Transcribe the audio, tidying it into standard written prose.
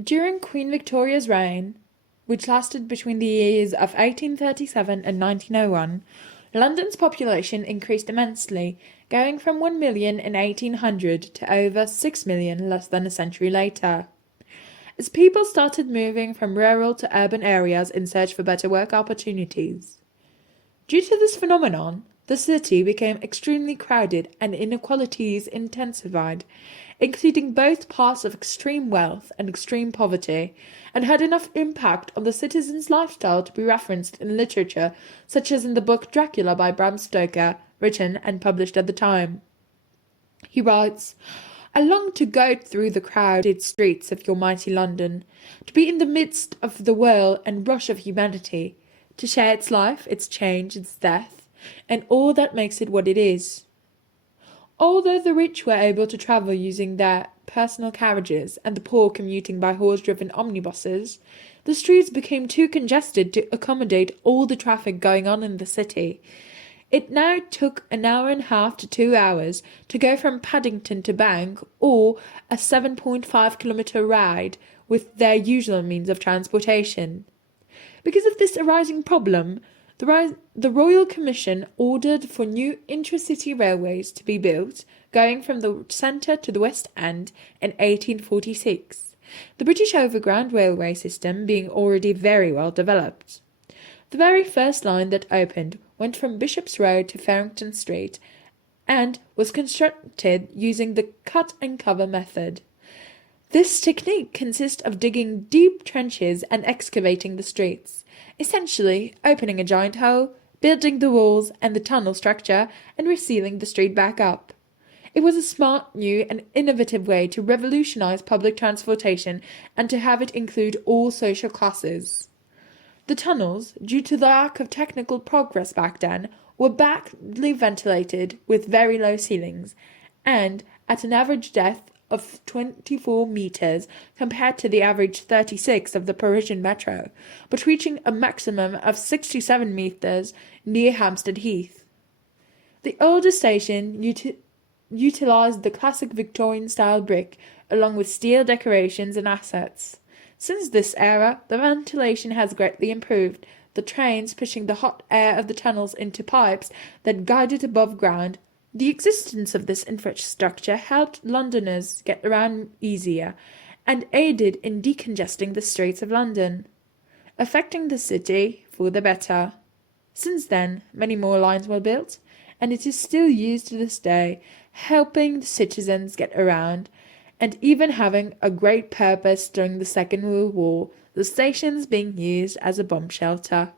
During Queen Victoria's reign, which lasted between the years of 1837 and 1901, London's population increased immensely, going from 1 million in 1800 to over 6 million less than a century later. As people started moving from rural to urban areas in search for better work opportunities. Due to this phenomenon, the city became extremely crowded and inequalities intensified, including both parts of extreme wealth and extreme poverty, and had enough impact on the citizens' lifestyle to be referenced in literature, such as in the book Dracula by Bram Stoker, written and published at the time. He writes, I long to go through the crowded streets of your mighty London, to be in the midst of the whirl and rush of humanity, to share its life, its change, its death, and all that makes it what it is. Although the rich were able to travel using their personal carriages and the poor commuting by horse-driven omnibuses, the streets became too congested to accommodate all the traffic going on in the city. It now took an hour and a half to 2 hours to go from Paddington to Bank, or a 7.5-kilometre ride with their usual means of transportation. Because of this arising problem, the Royal Commission ordered for new intra-city railways to be built, going from the centre to the West End in 1846, the British Overground Railway system being already very well developed. The very first line that opened went from Bishop's Road to Farrington Street, and was constructed using the cut-and-cover method. This technique consists of digging deep trenches and excavating the streets, essentially opening a giant hole, building the walls and the tunnel structure, and resealing the street back up. It was a smart, new, and innovative way to revolutionize public transportation and to have it include all social classes. The tunnels, due to the lack of technical progress back then, were badly ventilated with very low ceilings, and at an average depth of 24 meters compared to the average 36 of the Parisian metro, but reaching a maximum of 67 meters near Hampstead Heath. The older station utilized the classic Victorian-style brick, along with steel decorations and assets. Since this era, the ventilation has greatly improved, the trains pushing the hot air of the tunnels into pipes that guided above ground. The existence of this infrastructure helped Londoners get around easier and aided in decongesting the streets of London, affecting the city for the better. Since then, many more lines were built, and it is still used to this day, helping the citizens get around, and even having a great purpose during the Second World War, the stations being used as a bomb shelter.